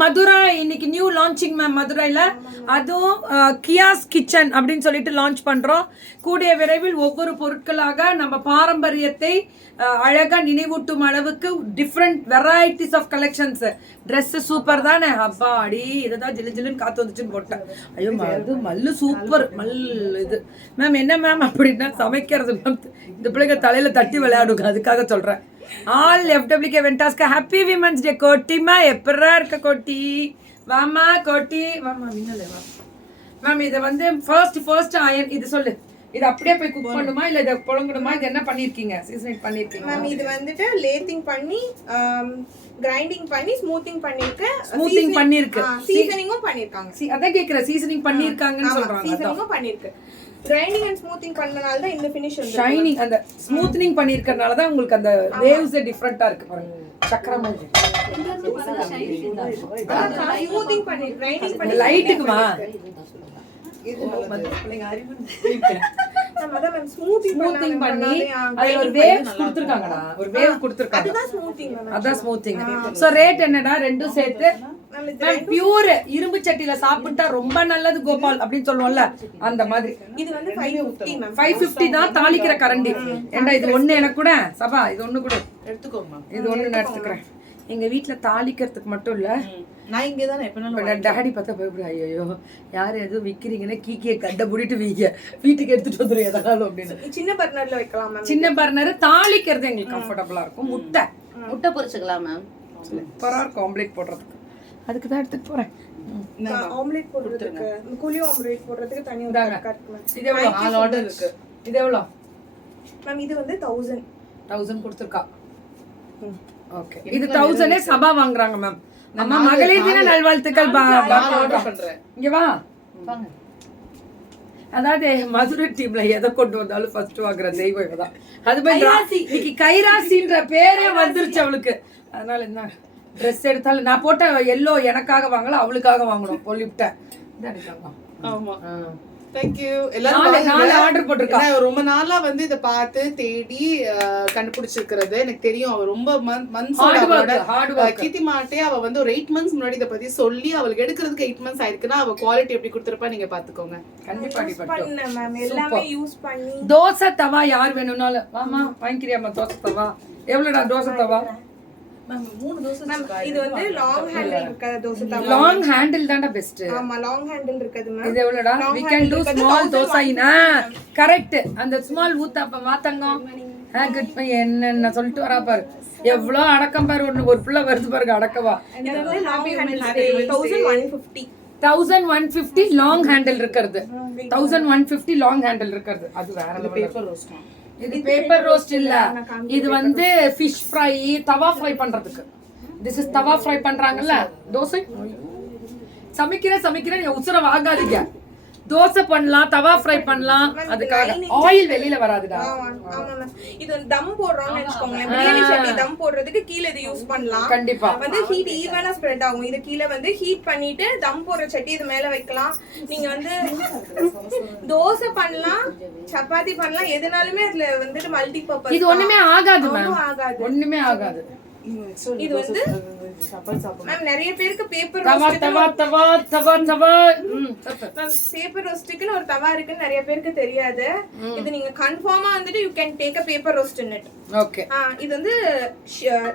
மதுரை இன்னைக்கு new launching ma'am மதுரையில். அதுவும் கியாஸ் கிச்சன் அப்படின்னு சொல்லிட்டு லான்ச் பண்ணுறோம். கூடிய விரைவில் ஒவ்வொரு பொருட்களாக நம்ம பாரம்பரியத்தை அழகாக நினைவூட்டும் அளவுக்கு different varieties of collections. Dress super தானே அப்பா அடி இதை தான் ஜில்லு ஜில்லுன்னு காற்று வந்துச்சுன்னு போட்டேன். ஐயோ அது மல்லு சூப்பர் இது மேம். என்ன மேம் அப்படின்னா சமைக்கிறது மேம். இந்த பிள்ளைங்க தலையில் தட்டி விளையாடுங்க, அதுக்காக சொல்கிறேன். ஆல் எஃப்டபிள்யூகே வெண்டாஸ்க்கு ஹாப்பி விமன்ஸ் டே. கோட்டிமா எப்படா இருக்க கோட்டி? வாமா கோட்டி வாமா மின்னலே வா மேம். இதை வந்து ஃபர்ஸ்ட் அயன் இது சொல்லு. இது அப்படியே போய் குக் பண்ணுமா இல்ல இத புழங்கணுமா? இது என்ன பண்ணிருக்கீங்க? சீசனிங் பண்ணிருக்கீங்க மேம். இது வந்துட்டு லேத்திங் பண்ணி கிரைண்டிங் பண்ணி ஸ்மூத்திங் பண்ணிருக்கேன். ஸ்மூத்திங் பண்ணிருக்கு, சீசனிங்கும் பண்ணிருக்காங்க. அதான் கேக்குறேன், சீசனிங் பண்ணிருக்காங்கன்னு சொல்றாங்க. சீசனிங்கும் பண்ணிருக்கு. கிரைண்டிங் அண்ட் ஸ்மூத்திங் பண்ணனால தான் இந்த ஃபினிஷ் வந்து ஷைனிங். அந்த ஸ்மூத்னிங் பண்ணிருக்கறனால தான் உங்களுக்கு அந்த வேவ்ஸ் டிஃபரண்டா இருக்கு பாருங்க. சக்கர மாதிரி ஸ்மூத்திங் பண்ணி கிரைண்டிங் பண்ணி லைட்டுக்குமா ஸ்மூத்திங் பண்ணி அதுல ஒரு வேவ் கொடுத்திருக்காங்கடா. ஒரு வேவ் கொடுத்திருக்காங்க, அதான் ஸ்மூத்திங். சோ ரேட் என்னடா? ரெண்டும் சேர்த்து பியூர் இரும்பு சட்டில சாப்பிட்டா ரொம்ப நல்லது கோபால் அப்படின்னு சொல்லுவோம்ல, அந்த மாதிரி. இது வந்து 550 மேம். 550 தான் தாளிக்கிற கரண்டி. ஏண்டா இது ஒண்ணு எனக்கு கூட சபா, இது ஒண்ணு கூட எடுத்துக்கோங்க. இது ஒண்ணு நான் எடுத்துக்கிறேன். எங்க வீட்டுல தாளிக்கிறதுக்கு மட்டும் இல்ல, நான் இங்கே தானே எப்பனாலும் டாடி பார்த்தா பயப்படு. ஐயோ யாரும் எதுவும் விற்கிறீங்கன்னா கீக்கிய கட்டை பிடிட்டு வீங்க வீட்டுக்கு எடுத்துட்டு வந்துடும் எதனாலும் அப்படின்னு. சின்ன பர்னர்ல வைக்கலாம் மேம். சின்ன பர்னர் தாளிக்கிறது எங்களுக்கு கம்ஃபர்டபுளா இருக்கும். முட்டை பொரிச்சுக்கலாம் மேம். சூப்பரா இருக்கும் ஆம்லேட் போடுறதுக்கு. அதுக்கு தான் எடுத்துட்டு போறேன். ஆம்லேட் போடுறதுக்கு, குழி ஆம்லேட் போடுறதுக்கு தனி ஒரு கட் மேம். இது எவ்வளவு? 4 ஆர்டர் இருக்கு. இது எவ்வளவு மேம்? இது வந்து 1000 கொடுத்துருக்கா. ஓகே, இது 1000 சபா வாங்குறாங்க மேம். அம்மா மகளிர் தின நல்வாழ்த்துக்கள். இங்க வா. அதாவது மதுரை டீம்ல எதை கொண்டு வந்தாலும் ஃபர்ஸ்ட் வாங்குற தெய்வம் இவதான். அது மாதிரி இன்னைக்கு கைராசின்ற பேரே வந்துருச்சு அவளுக்கு. அதனால என்ன ட்ரெஸ் எடுத்தாலும் நான் போட்ட எல்லோ எனக்காக வாங்கல, அவளுக்காக வாங்கணும் பொலிப்டேன். ஆமா, தேங்க் யூ. எல்லாரும் ஆர்டர் போட்டுருக்காங்க. ரொம்ப நாளா வந்து இத பார்த்து தேடி கண்டுபிடிச்சிருக்கிறது. எனக்கு தெரியும் அவ ரொம்ப கீர்த்தி மாட்டே அவ வந்து ஒரு 8 months முன்னாடி இத பத்தி சொல்லி அவளுக்கு எடுக்கிறதுக்கு 8 months ஆயிருக்குன்னா அவ குவாலிட்டி எப்படி கொடுத்திருப்பா நீங்க பாத்துக்கோங்க. கண்டிப்பா பண்ணேன் மேம். எல்லாமே யூஸ் பண்ணி. தோசை தவா யார் வேணும்னாலும் வாமா வாங்கிக்கிறியாமா? தோசை தவா எவ்வளவுடா? தோசை தவா மேம் 3 தோசை மேம். இது வந்து லாங் ஹேண்டில் இருக்க தோசை தவா. லாங் ஹேண்டில் தான்டா பெஸ்ட். ஆமா, லாங் ஹேண்டில் இருக்குது மேம். இது எவ்வளவுடா? we can do small தோசைனா கரெக்ட். அந்த ஸ்மால் ஊத்தாப்ப மாத்தங்கம். Good bye. என்ன சொல்லிட்டு வரா பாரு, எவ்வளவு அடக்கம் பாரு. ஒரு புள்ள வருது பாருங்க அடக்கவா. இது வந்து லாங் ஹேண்டில் 1150. 1150 லாங் ஹேண்டில் இருக்கிறது. 1150 லாங் ஹேண்டில் இருக்கிறது. அது வேற பேப்பர் ரோஸ்ட். இது பேப்பர் ரோஸ்ட் இல்ல, இது வந்து ஃபிஷ் ஃப்ரை, தவா ஃப்ரை பண்றதுக்கு. திஸ் இஸ் தவா ஃப்ரை பண்றாங்கல்ல தோசை. சமைக்கிறேன் நீ உசுர வாங்காதீங்க. தோசை பண்ணலாம், தவா ஃப்ரை பண்ணலாம். அதுக்காக ஆயில் வெளியில வராதுடா. ஆமா மேம். இது தம் போடுறோம்னு வெச்சுக்கோங்க. பிரியாணி சட்டி தம் போடுறதுக்கு கீழ இது யூஸ் பண்ணலாம். கண்டிப்பா வந்து ஹீட் ஈவனா ஸ்ப்ரெட் ஆகும். இது கீழ வந்து ஹீட் பண்ணிட்டு தம் போடுற சட்டி இது மேல வைக்கலாம். நீங்க வந்து தோசை பண்ணலாம், சப்பாத்தி பண்ணலாம், எதுனாலுமே அதுல வந்துட்டு மல்டி பர்பஸ். இது ஒண்ணுமே ஆகாது மேம். ஆகாது, ஒண்ணுமே ஆகாது. இது வந்து மேம் நிறைய பேருக்கு பேப்பர் தவா தவா தவா தவா தவா பேப்பர் ரோஸ்ட்க்கு ஒரு தவா இருக்குன்னு நிறைய பேருக்கு தெரியாது. இது நீங்க கன்ஃபார்மா வந்துட்டு you can take a paper roast in it. Okay. இது வந்து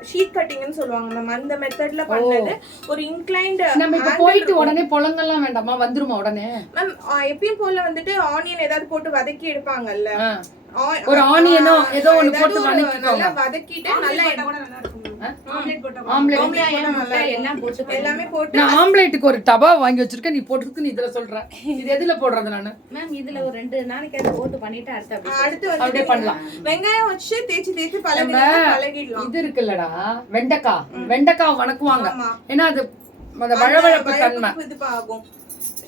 ஷீட் கட்டிங்னு சொல்லுவாங்க மேம். அந்த மெத்தட்ல பண்ணது. ஒரு இன்க்ளைன்ட். நம்ம இப்ப போயிட்டு உடனே பொளங்கலாம் வேண்டாமா? வந்துருமா உடனே மேம்? எப்பயும் போல வந்துட்டு ஆனியன் ஏதாவது போட்டு வதக்கி எடுப்பாங்கல்ல, ஒரு ஆனியனோ ஏதோ ஒன்னு போட்டு வதக்கிக்கோங்க. வதக்கிட்டு நல்லா எல்லாமே போட்டு நான் ஆம்லேட்டுக்கு ஒரு டபா வாங்கி வச்சிருக்கேன். நீ போட்டுருக்கு, நீ இதுல சொல்ற. இது எதுல போடுறது? நானு மேம் இதுல ஒரு 2 நாளைக்கு அதை போட்டு பண்ணிட்டு அடுத்து அப்படியே பண்ணலாம். வெங்காயம் வச்சு தேய்ச்சி பழகிடலாம். இது இருக்குல்லடா வெண்டைக்காய் வணக்குவாங்க. ஏன்னா அது அந்த வழவழப்பு தன்மை இது ஆகும்.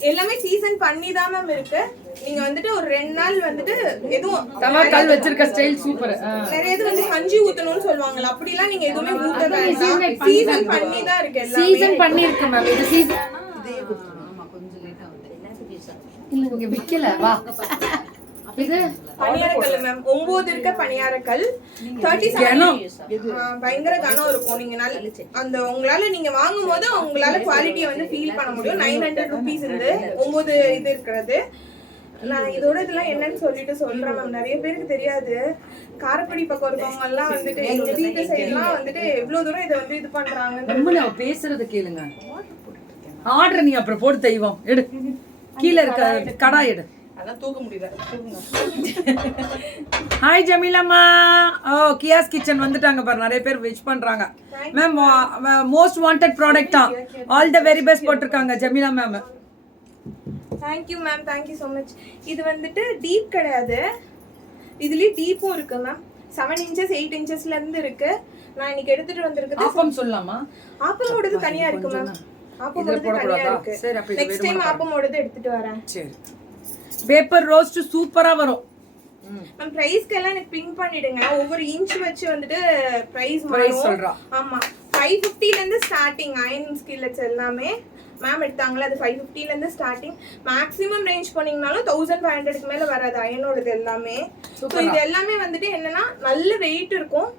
எல்லாமே சீசன் பண்ணி தான் மேம் இருக்கு. நீங்க வந்துட்டு ஒரு 2 நாள் வந்துட்டு எதுவும் தவா கல் வச்சிருக்க ஸ்டைல் சூப்பர். நிறைய இது வந்து கஞ்சி ஊத்தணும்னு சொல்லுவாங்கல, அப்படிலாம் நீங்க எதுவுமே ஊத்த வேண்டாம். சீசன் பண்ணி தான் இருக்கு. எல்லாமே சீசன் பண்ணி இருக்கு மேம். இது சீசன் இதே கொடுத்துறோம். ஆமா, கொஞ்சம் லேட்டா வந்து எல்லாத்துக்கும் யூஸ் ஆகும். இல்ல இங்க விக்கல. வா இது பணியாரக்கல் மேம் 9 இருக்க பணியாரக்கல் 37 பயங்கர கனம் இருக்கும். நீங்க அந்த உங்களால நீங்க வாங்கும் போது உங்களால குவாலிட்டியை வந்து ஃபீல் பண்ண முடியும். 900 rupees இருந்து 9 இது இருக்கிறது. நான் இதோட இதெல்லாம் என்னன்னு சொல்லிட்டு சொல்றேன் மேம். நிறைய பேருக்கு தெரியாது. காரப்படி பக்கம் இருக்கவங்க எல்லாம் வந்துட்டு எங்க வீட்டு சைட்லாம் வந்துட்டு எவ்வளவு தூரம் இதை வந்து இது பண்றாங்க. ரொம்ப அவ பேசுறத கேளுங்க. ஆர்டர் நீ அப்புறம் போட்டு தெய்வம் எடு, கீழே இருக்க கடாய் எடு. அதான் தூக்க முடியல. ஹாய் ஜமீலாமா. ஓ கியாஸ் கிச்சன் வந்துட்டாங்க பாரு, நிறைய பேர் விஷ் பண்றாங்க மேம். மோஸ்ட் வாண்டட் ப்ராடக்ட் தான். ஆல் த வெரி பெஸ்ட் போட்டிருக்காங்க Jameela ma'am. Thank you ma'am, thank you so much. இது வந்துட்டு டீப் கிடையாது, இதுலயே டீப்பும் இருக்கு மேம். 7 inches 8 inchesல இருந்து இருக்கு. நான் இன்னைக்கு எடுத்துட்டு வந்திருக்கிறது ஆப்பம் சொல்லலாமா? ஆப்பமோடது தனியா இருக்கு மேம். ஆப்பமோடது தனியா இருக்கு. சரி அப்ப நெக்ஸ்ட் டைம் ஆப்பமோடது எடுத்துட்டு வரேன். சரி. பேப்பர் ரோஸ்ட் சூப்பரா வரும் மேம். பிரைஸ்க்கு எல்லாம் எனக்கு பின் பண்ணிடுங்க. ஒவ்வொரு இன்ச் வச்சு வந்துட்டு பிரைஸ் சொல்றா. ஆமா 550 ல இருந்து ஸ்டார்டிங் அயன் ஸ்கில்லட்ஸ் எல்லாமே மேம் எடுத்தாங்களா. அது 550 ல இருந்து ஸ்டார்டிங். மேக்ஸிமம் ரேஞ்ச் போனீங்கனாலும் 1500க்கு மேல வராது அயனோடது எல்லாமே. ஸோ இது எல்லாமே வந்துட்டு என்னன்னா நல்ல வெயிட் இருக்கும்.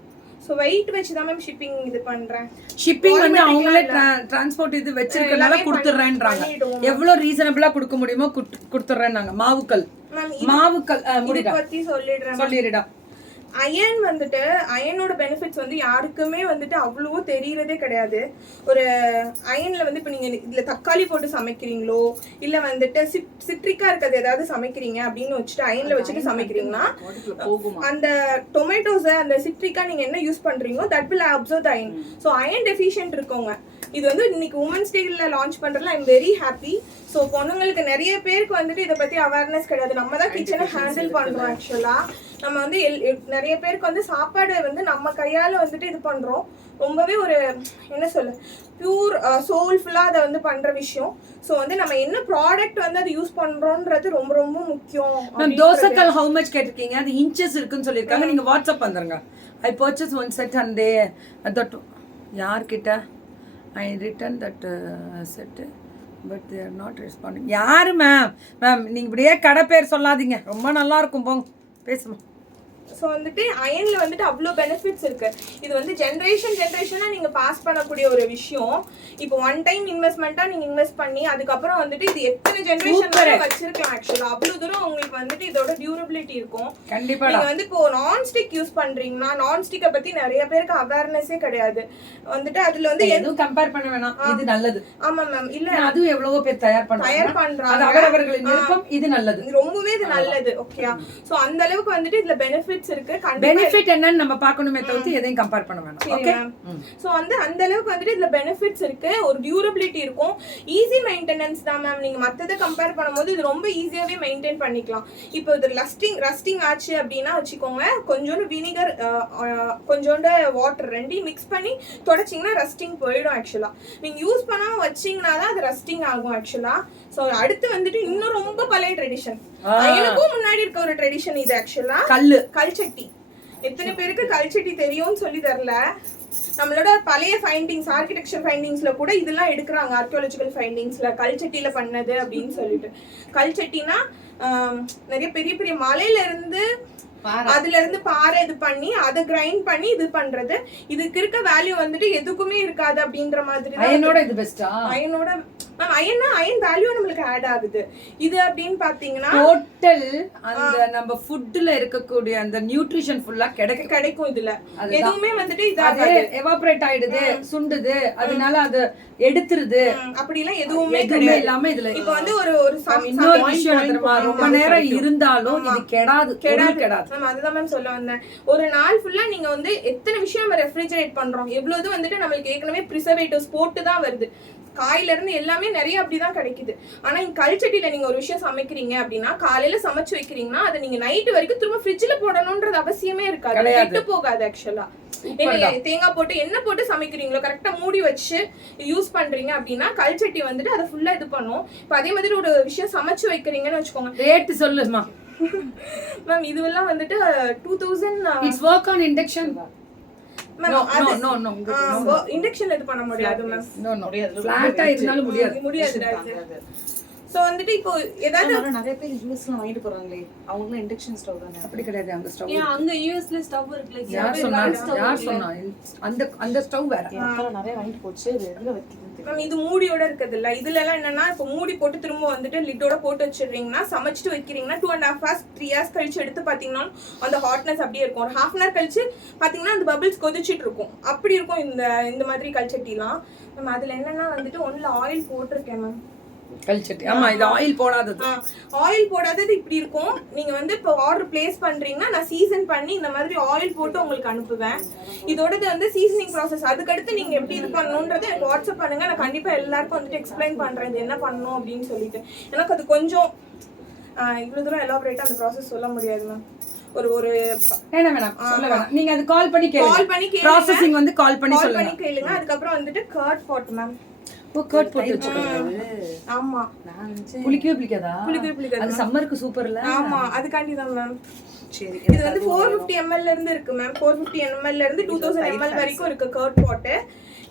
ஸோ வெயிட் வச்சு தான் மேம் ஷிப்பிங் இது பண்றேன். ஷிப்பிங் வந்து அவங்களே டிரான்ஸ்போர்ட் இது வச்சிருக்கனால கொடுத்துறேன்றாங்க. எவ்வளவு ரீசனபிளா கொடுக்க முடியுமோ கொடுத்துறேன்னாங்க. மாவுக்கல் இத பத்தி சொல்லிடுடா. அயன் வந்துட்டு அயனோட பெனிஃபிட்ஸ் வந்து யாருக்குமே வந்துட்டு அவ்வளவோ தெரியறதே கிடையாது. ஒரு அயன்ல வந்து இப்போ நீங்க இதுல தக்காளி போட்டு சமைக்கிறீங்களோ இல்ல வந்துட்டு சிட்ரிக்கா இருக்கிறது ஏதாவது சமைக்கிறீங்க அப்படின்னு வச்சுட்டு அயன்ல வச்சுட்டு சமைக்கிறீங்கன்னா அந்த டொமேட்டோஸ அந்த சிட்ரிக்கா நீங்க என்ன யூஸ் பண்றீங்களோ that will observe the iron. So iron deficient இருக்கவங்க இது வந்து இன்னைக்கு உமன்ஸ் டேல லான்ச் பண்றதுல I am very happy. So பொண்ணுங்களுக்கு நிறைய பேருக்கு வந்துட்டு இதை பத்தி அவேர்னஸ் கிடையாது. நம்ம தான் கிச்சனை ஹேண்டில் பண்றோம். ஆக்சுவலா நம்ம வந்து நிறைய பேருக்கு வந்து சாப்பாடு வந்து நம்ம கையால வந்துட்டு இது பண்றோம். ரொம்பவே ஒரு என்ன சொல்ல பியூர் சோல்ஃபுல்லா அதை வந்து பண்ற விஷயம். ஸோ வந்து நம்ம என்ன ப்ராடக்ட் வந்து அதை யூஸ் பண்றோம்ன்றது ரொம்ப ரொம்ப முக்கியம். தோசைக்கல் ஹவு மச் கேட்டிருக்கீங்க? அது இன்ச்சஸ் இருக்குன்னு சொல்லியிருக்காங்க. நீங்க வாட்ஸ்அப் வந்துருங்க. I purchase one set and they that யார்கிட்ட I return that set but they are not responding. யாரு மேம்? மேம் நீங்க இப்படியே கடை பேர் சொல்லாதீங்க. ரொம்ப நல்லா இருக்கும் போங்க பேசுமா. ஸோ வந்துட்டு அயன்ல வந்துட்டு அவ்வளோ பெனிஃபிட்ஸ் இருக்கு. இது வந்து ஜென்ரேஷனா நீங்க பாஸ் பண்ணக்கூடிய ஒரு விஷயம். இப்போ ஒன் டைம் இன்வெஸ்ட்மெண்ட்டா நீங்க இன்வெஸ்ட் பண்ணி அதுக்கப்புறம் வந்துட்டு இது எத்தனை ஜென்ரேஷன் வச்சிருக்கலாம். ஆக்சுவலா அவ்வளோ தூரம் உங்களுக்கு வந்துட்டு இதோட டியூரபிலிட்டி இருக்கும். கண்டிப்பா நீங்க வந்து இப்போ நான் ஸ்டிக் யூஸ் பண்றீங்கன்னா நான் ஸ்டிக்கை பத்தி நிறைய பேருக்கு அவேர்னஸே கிடையாது. வந்துட்டு அதுல வந்து எதுவும் கம்பேர் பண்ண வேணாம். இது நல்லது. ஆமா மேம். இல்ல அதுவும் எவ்வளவோ பேர் தயார் பண்றாங்க. அது அவரவர்களின் விருப்பம். இது நல்லது, ரொம்பவே இது நல்லது. ஓகேயா? சோ அந்த அளவுக்கு வந்துட்டு இதுல பெனிஃபிட்ஸ் இருக்கு. பெனிஃபிட் என்னன்னு நம்ம பார்க்கணுமே தவிர்த்து எதையும் கம்பேர் பண்ண வேணாம். ஓகே. சோ வந்து அந்த அளவுக்கு வந்துட்டு இதுல பெனிஃபிட்ஸ் இருக்கு. ஒரு டியூரபிலிட்டி இருக்கும். ஈஸி மெயின்டெனன்ஸ் தான் மேம். நீங்க மத்தத கம்பேர் பண்ணும்போது இது ரொம்ப ஈஸியாவே மெயின்டைன் பண்ணிக்கலாம். இப்போ இது ரஸ்டிங் ஆச்சு அப்படின்னா வச்சுக்கோங்க, கொஞ்சோண்டு வினிகர் கொஞ்சோண்டு வாட்டர் ரெண்டையும் மிக்ஸ் பண்ணி தொடச்சிங்கன்னா ரஸ்டிங் போயிடும். ஆக்சுவலா நீங்க யூஸ் பண்ணாம வச்சீங்கன்னா தான் அது ரஸ்டிங் ஆகும். ஆக்சுவலா சோ அடுத்து வந்துட்டு இன்னும் ரொம்ப பழைய ட்ரெடிஷன், எனக்கும் முன்னாடி இருக்க ஒரு ட்ரெடிஷன் இது. ஆக்சுவலா கல் சட்டி. எத்தனை பேருக்கு கல் சட்டி தெரியும்னு சொல்லி தரல. நம்மளோட பழைய ஃபைண்டிங்ஸ் ஆர்கிடெக்சர் ஃபைண்டிங்ஸ்ல கூட இதெல்லாம் எடுக்கிறாங்க. ஆர்கியாலஜிக்கல் ஃபைண்டிங்ஸ்ல கல் சட்டியில பண்ணது அப்படின்னு சொல்லிட்டு. கல் சட்டினா நிறைய பெரிய பெரிய மலையில இருந்து அதுல இருந்து பாறை இது பண்ணி அதை கிரைண்ட் பண்ணி இது பண்றது. இதுக்கு இருக்க வேல்யூ வந்துட்டு எதுக்குமே இருக்காது அப்படின்ற மாதிரி. அயனோட இது பெஸ்டா? அயனோட அயன் வேல்யூ நம்மளுக்கு ஆட் ஆகுது. இது அப்படின்னு பாத்தீங்கன்னா டோட்டல் அந்த நம்ம ஃபுட்ல இருக்கக்கூடிய அந்த நியூட்ரிஷன் ஃபுல்லா கிடைக்கும். இதுல எதுவுமே வந்துட்டு இது எவாபரேட் ஆயிடுது, சுண்டுது, அதனால அது எடுத்துருது. அப்படி எல்லாம் எதுவுமே இல்லாம இதுல இப்ப வந்து ஒரு இன்னொரு விஷயம் ரொம்ப நேரம் இருந்தாலும் இது கெடாது. அதுதான் மேம் சொல்ல வந்தேன். ஒரு நாள் ஃபுல்லா நீங்க வந்து எத்தனை விஷயம் நம்ம ரெஃப்ரிஜரேட் பண்றோம், எவ்வளவு வந்துட்டு நம்மளுக்கு ஏற்கனவே ப்ரிசர்வேட்டிவ்ஸ் போட்டு தான் வருது. காயில இருந்து எல்லாமே நிறைய அப்படிதான் கிடைக்குது. ஆனா இங்க கல்ச்சட்டில நீங்க ஒரு விஷயம் சமைக்கிறீங்க அப்படின்னா காலையில சமைச்சு வைக்கிறீங்கன்னா அதை நீங்க நைட்டு வரைக்கும் திரும்ப ஃப்ரிட்ஜ்ல போடணும்ன்றது அவசியமே இருக்காது, கெட்டு போகாது. ஆக்சுவலா தேங்காய் போட்டு எண்ணெய் போட்டு சமைக்கிறீங்களோ கரெக்டா மூடி வச்சு யூஸ் பண்றீங்க அப்படின்னா கல்ச்சட்டி வந்துட்டு அதை ஃபுல்லா இது பண்ணும். இப்ப அதே மாதிரி ஒரு விஷயம் சமைச்சு வைக்கிறீங்கன்னு வச்சுக்கோங்க. ரேட் சொல்லுமா மேம்? இதுவெல்லாம் வந்துட்டு 2000. It's work on induction. இண்டக்ஷன்ல இது பண்ண முடியாது மேம். ஃபிளாட்டா இருந்தாலும் முடியாது. ஸோ வந்துட்டு இப்போ ஏதாவது நிறைய பேர் யூஎஸ்லாம் வாங்கிட்டு போறாங்களே, அவங்களும் இண்டக்ஷன் ஸ்டவ் தானே. அப்படி கிடையாது, அங்க ஸ்டவ் ஏன் அங்க யூஎஸ்ல ஸ்டவ் இருக்குல்ல, யார் சொன்னா அந்த ஸ்டவ் வேற. என் அக்கா நிறைய வாங்கிட்டு போச்சு. இது எங்க வைக்கிறதுன்னு தெரியல. மேம் இது மூடியோட இருக்குது இல்ல, இதுல எல்லாம் என்னன்னா இப்போ மூடி போட்டு திரும்ப வந்துட்டு லிட்டோட போட்டு வச்சிடுறீங்கன்னா, சமைச்சிட்டு வைக்கிறீங்கன்னா 2.5 hours 3 hours கழிச்சு எடுத்து பாத்தீங்கன்னா அந்த ஹாட்னஸ் அப்படியே இருக்கும். ஒரு 1/2 hour கழிச்சு பாத்தீங்கன்னா அந்த பபிள்ஸ் கொதிச்சிட்டு இருக்கும். அப்படி இருக்கும் இந்த மாதிரி கல்ச்சட்டிலாம். மேம் அதுல என்னன்னா வந்துட்டு ஒன்ல ஆயில் போட்டிருக்கேன் மேம். கல்ச்சட்டி, ஆமா இது ஆயில் போடாதது. ஆயில் போடாதது இப்படி இருக்கும். நீங்க வந்து இப்போ ஆர்டர் பிளேஸ் பண்றீங்கன்னா நான் சீசன் பண்ணி இந்த மாதிரி ஆயில் போட்டு உங்களுக்கு அனுப்புவேன். இதோடது வந்து சீசனிங் ப்ராசஸ். அதுக்கடுத்து நீங்க எப்படி இது பண்ணணும்ன்றது எனக்கு வாட்ஸ்அப் பண்ணுங்க. நான் கண்டிப்பா எல்லாருக்கும் வந்துட்டு எக்ஸ்பிளைன் பண்றேன் இது என்ன பண்ணணும் அப்படின்னு சொல்லிட்டு. எனக்கு அது கொஞ்சம் இவ்வளவு தூரம் எலாபரேட்டா அந்த ப்ராசஸ் சொல்ல முடியாது மேம். ஒரு வேணாம் சொல்ல வேணாம். நீங்க அது கால் பண்ணி கேளுங்க. ப்ராசஸிங் வந்து கால் பண்ணி கேளுங்க. அதுக்கப்புறம் வந்துட்டு கர்ட் பாட் மேம். கர்ட் போட்டு வச்சிருக்காங்க. ஆமா, புளிக்கவே புளிக்காதா? அது சம்மருக்கு சூப்பர்ல. ஆமா, அதுக்காண்டி தான் மேம். சரி, இது வந்து 450 ml ல இருந்து இருக்கு மேம். 450 ml ல இருந்து 2000 ml வரைக்கும் இருக்கு கர்ட் பாட்.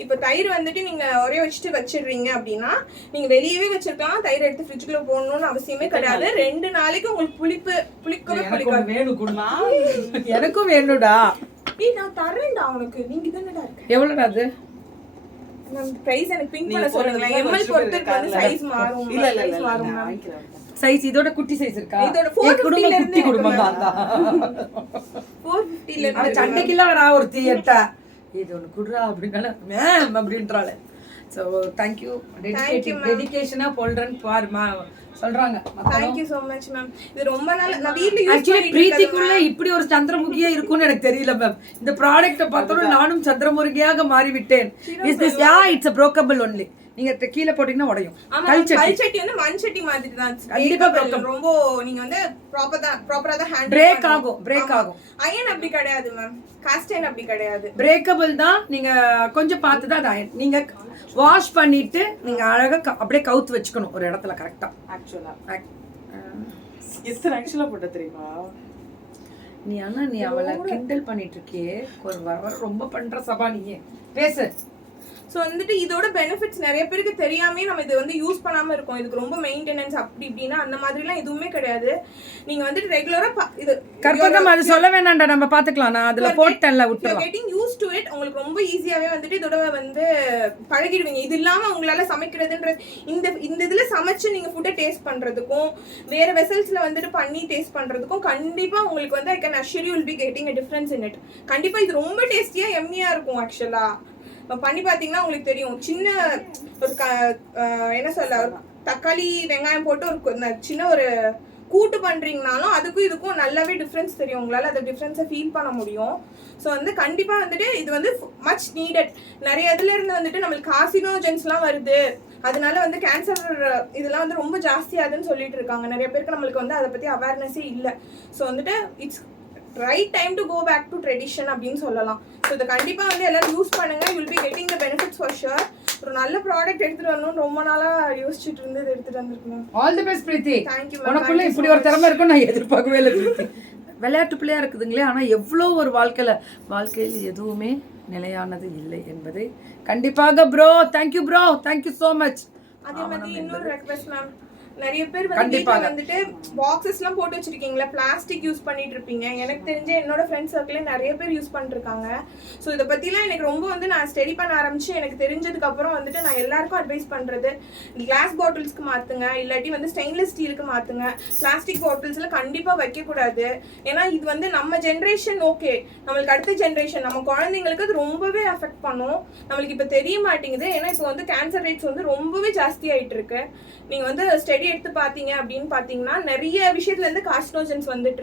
இப்போ தயிர் வந்துட்டு நீங்க ஒரே வச்சிடுறீங்க அப்படின்னா நீங்க வெளியவே வச்சிருக்கலாம். தயிர் எடுத்து ஃப்ரிட்ஜுக்குள்ள போடணும்னு அவசியமே கிடையாது. 2 நாளைக்கு உங்களுக்கு புளிக்கவே புளிக்காது. எனக்கும் வேணும்டா. நான் தரேன்டா உனக்கு. நீங்க தானடா இருக்கு. எவ்வளவுடா அது? பிரைஸ் எனக்கு பிங்க் பண்ண சொல்லுங்க. எம்எல் பொறுத்து வந்து சைஸ் மாறும். சைஸ் மாறும் மேம். சைஸ் இதோட குட்டி சைஸ் இருக்கா? இதோட 450 ல இருந்து குடும்பம் தான். 450 ல அந்த சண்டைக்குலாம் வரா ஒரு தியேட்டா. இது ஒன்னு குடுறா அப்படினால மேம் அப்படின்றாளே. So thank you. டெடிகேஷனா போல்றன் பாருமா சொல்றாங்க. Thank you so much ma'am. இது ரொம்ப நாள் நான் வீட்ல யூஸ் பண்ணிட்டு பிரீத்திக்குள்ள இப்படி ஒரு சந்திரமுகியா இருக்கும்னு எனக்கு தெரியல மேம். இந்த ப்ராடக்ட்ட பார்த்தோம் நானும் சந்திரமுகியாக மாறி விட்டேன். Is this it's a brokeable only. நீங்க கீழ போட்டீங்கன்னா உடையும். கல்ச்சட்டி வந்து மண்சட்டி மாதிரி தான். கண்டிப்பா ரொம்ப நீங்க வந்து ப்ராப்பரா தான் ஹேண்டில் பிரேக் ஆகும். அயன் அப்படி கிடையாது மேம். காஸ்ட் அயன் அப்படி கிடையாது. பிரேக்கபிள் தான். நீங்க கொஞ்சம் பார்த்து தான் அயன். நீங்க வாஷ் பண்ணிட்டு நீங்க அழகா அப்படியே கவுத்து வச்சுக்கணும் ஒரு இடத்துல கரெக்ட்டா. ஆக்சுவலா எத்தனை போட்ட தெரியுமா? நீ அவளை கிண்டல் பண்ணிட்டு இருக்கியே. ஒரு வர ரொம்ப பண்ற சபா நீயே பேசு. ஸோ வந்துட்டு இதோட பெனிஃபிட்ஸ் நிறைய பேருக்கு தெரியாமே நம்ம இது வந்து யூஸ் பண்ணாம இருக்கோம். இதுக்கு ரொம்ப மெயின்டெனன்ஸ் அப்படி இப்படின்னா அந்த மாதிரிலாம் எதுவுமே கிடையாது. நீங்க வந்துட்டு ரெகுலரா இது கற்பகம் அது சொல்ல வேணாம்டா, நம்ம பாத்துக்கலாம். நான் அதுல போட்டேன்ல விட்டுறேன். Getting use to it. உங்களுக்கு ரொம்ப ஈஸியாவே வந்துட்டு இதோட வந்து பழகிடுவீங்க. இது இல்லாம உங்களால சமைக்கிறதுன்ற இந்த இதுல சமைச்சு நீங்க ஃபுட்டை டேஸ்ட் பண்றதுக்கும் வேற வெசல்ஸ்ல வந்துட்டு பண்ணி டேஸ்ட் பண்றதுக்கும் கண்டிப்பா உங்களுக்கு வந்து I can assure you will be getting a difference in it. கண்டிப்பா இது ரொம்ப டேஸ்டியா எம்மியா இருக்கும். ஆக்சுவலா பண்ணி பாத்தீங்கன்னா உங்களுக்கு தெரியும். சின்ன ஒரு என்ன சொல்ல, தக்காளி வெங்காயம் போட்டு ஒரு சின்ன ஒரு கூட்டு பண்றீங்கனாலும் அதுக்கும் இதுக்கும் நல்லாவே டிஃப்ரென்ஸ் தெரியும். உங்களால அந்த டிஃப்ரென்ஸை ஃபீல் பண்ண முடியும். ஸோ வந்து கண்டிப்பா வந்துட்டு இது வந்து மச் நீடட். நிறைய இதுல இருந்து வந்துட்டு நம்மளுக்கு கார்சினோஜென்ஸ்லாம் வருது, அதனால வந்து கேன்சர் இதெல்லாம் வந்து ரொம்ப ஜாஸ்தியாதுன்னு சொல்லிட்டு இருக்காங்க. நிறைய பேருக்கு நம்மளுக்கு வந்து அதை பத்தி அவேர்னஸே இல்லை. ஸோ வந்துட்டு it's right time to go back to tradition அப்படின்னு சொல்லலாம். ஸோ இதை கண்டிப்பாக வந்து எல்லாரும் யூஸ் பண்ணுங்க. You will be getting the benefits for sure. ஒரு நல்ல ப்ராடக்ட் எடுத்துட்டு வரணும்னு ரொம்ப நாளா யோசிச்சுட்டு இருந்து எடுத்துட்டு வந்திருக்கேன். All the best Preethi. Thank you. உனக்குள்ள இப்படி ஒரு திறமை இருக்குன்னு நான் எதிர்பார்க்கவே இல்லை பிரீத்தி. விளையாட்டு பிள்ளையா இருக்குதுங்களே, ஆனால் எவ்வளோ ஒரு வாழ்க்கையில் எதுவுமே நிலையானது இல்லை என்பதை கண்டிப்பாக bro. Thank you bro, thank you so much. அதே மாதிரி இன்னொரு ரெக்வெஸ்ட் மேம். நிறைய பேர் வந்து வீட்ல வந்துட்டு பாக்ஸஸ்லாம் போட்டு வச்சிருக்கீங்களா, பிளாஸ்டிக் யூஸ் பண்ணிட்டு இருப்பீங்க. எனக்கு தெரிஞ்ச என்னோட ஃப்ரெண்ட்ஸ் சர்க்கிள்ல நிறைய பேர் யூஸ் பண்ணிட்டு இருக்காங்க. ஸோ இதை பத்திலாம் எனக்கு ரொம்ப வந்து நான் ஸ்டடி பண்ண ஆரம்பிச்சு எனக்கு தெரிஞ்சதுக்கு அப்புறம் வந்துட்டு நான் எல்லாருக்கும் அட்வைஸ் பண்றது, கிளாஸ் பாட்டில்ஸ்க்கு மாத்துங்க, இல்லாட்டி வந்து ஸ்டெயின்லெஸ் ஸ்டீலுக்கு மாத்துங்க. பிளாஸ்டிக் பாட்டில்ஸ்ல கண்டிப்பா வைக்க கூடாது. ஏன்னா இது வந்து நம்ம ஜென்ரேஷன் ஓகே, நம்மளுக்கு அடுத்த ஜென்ரேஷன் நம்ம குழந்தைங்களுக்கு அது ரொம்பவே அஃபெக்ட் பண்ணும். நம்மளுக்கு இப்போ தெரிய மாட்டேங்குது. ஏன்னா இப்போ வந்து கேன்சர் ரேட்ஸ் வந்து ரொம்பவே ஜாஸ்தி ஆயிட்டு இருக்கு. நீங்க வந்து ஸ்டடி எடுத்து பாத்தீங்க அப்படின்னு பாத்தீங்கன்னா நிறைய விஷயத்துல இருந்து கார்சினோஜென்ஸ் வந்துட்டு